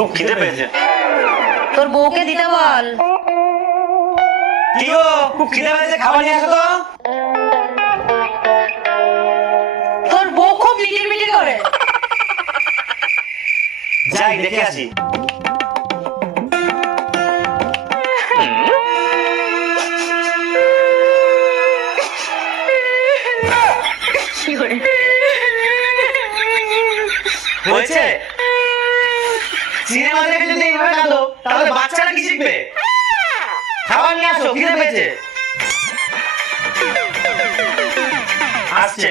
খুব খিদে পেয়েছে। তোর বউকে দিতে বল। কি গো, খুব খিদে পেয়েছে, খাবার নিয়ে আসো তো। তোর বউ খুব মিটিমিটি করে। যাই দেখে আসি। হয়েছে? সিনেমা দেখে যদি এইভাবে কাঁদো তাহলে বাচ্চারা কি শিখবে? খাবার নিয়ে আসো, খিদে পেয়েছে। আসছে।